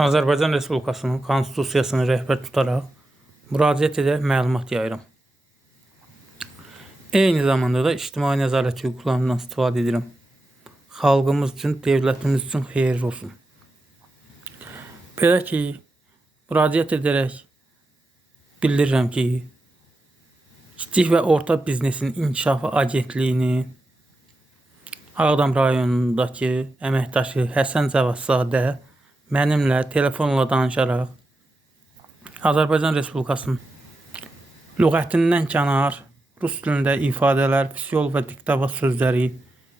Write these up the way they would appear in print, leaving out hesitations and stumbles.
Azərbaycan Respublikasının Konstitusiyasını rəhbər tutaraq müraciət edərək məlumat yayıram. Eyni zamanda da ictimai nəzarət hüquqlarından istifadə edirəm. Xalqımız üçün, dövlətimiz üçün xeyirli olsun. Belə ki, müraciət edərək bildirirəm ki, Kiçik və Orta Biznesin İnkişafı Agentliyini Ağdam rayonundakı əməkdaşı Həsən Cavadzadə mənimlə telefonla danışaraq Azərbaycan Respublikasının lüğətindən kənar rus dilində ifadələr, fisiol və diktavat sözləri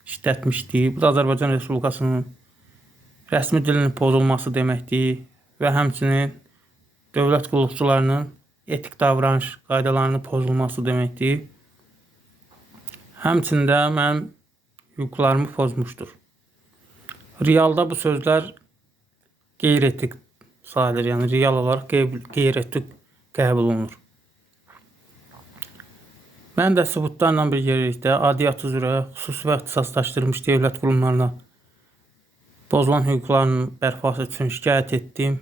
işlətmişdi. Bu da Azərbaycan Respublikasının rəsmi dilinin pozulması deməkdir və həmçinin dövlət qulluqçularının etik davranış qaydalarının pozulması deməkdir. Həmçində mənim hüquqlarımı pozmuşdur. Realda bu sözlər qeyri-etik sayılır, yəni real olaraq qeyri-etik qəbul olunur. Mən də sübutlarla birlikdə aidiyyatı üzrə xüsusi və ixtisaslaşdırılmış dövlət qurumlarına pozulan hüquqlarının bərpası üçün şikayət etdim.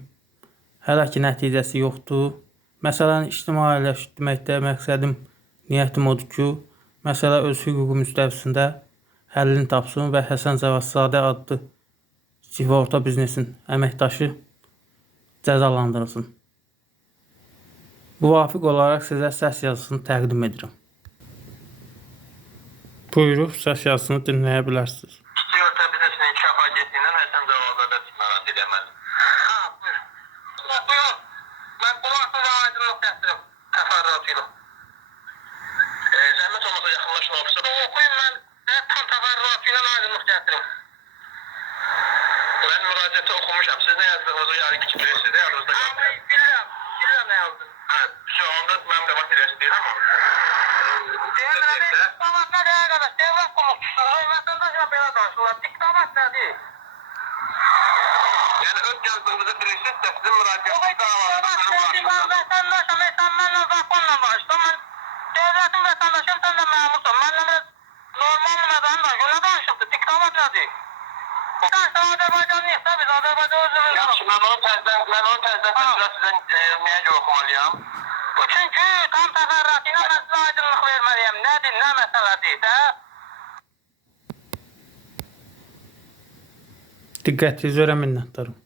Hələ ki nəticəsi yoxdur. Məsələni ictimailəşdirməkdə məqsədim, niyyətim odur ki, məsələ öz hüququ müstəvisində həllini tapsın və Həsən Cavadzadə adlı Kiçik və Orta Biznesin əməkdaşı cəzalandırılsın. Müvafiq olaraq sizə səs yazısını təqdim edirəm. Buyurub səs yazısını dinləyə bilərsiniz. Kiçik Orta Biznesin İnkişafı Agentliyindən Həsən Cavadzadə müraciət edirəm. Buyurun. Mən bu haqqında aydınlıq gətirim təfərrüatıyla. Zəhmət olmasa yaxınlaşın ofisa. Oxuyun, mən tam təfərrüatıyla aydınlıq gətirim. Mən müraciəti oxumuşam. Siz nə yazdığınızı yarın kiçik birisi də yadınızda qalır. Bilirəm nə yazdınız. Hə, onda mən demək edəsi deyirəm ama. Diktavat nədir arkadaş? Devlet qulluqçusu. Vətəndaşla belə danışırlar. Diktavat nədir? Yəni öz yazdığınızı bilirsiniz də sizin müraciətiniz davasında mənim başımda. Vətəndaşım, insanlarla zakonla başlayım. Mən devlətin vətəndaşım, sən də məmursan. Mənlə normal mədanla görə danışıbdır. Diktavat nədir? Azərbaycan neysə biz Azərbaycan özümüz. Yaxşı, mən onu təzdən sizə nəyə görə oxumalıyam? Çünki tam təfərrüatıyla mən sizə aydınlıq verməliyəm. Nədir, nə məsələdir də? Diqqətinizi görə minnətdarım.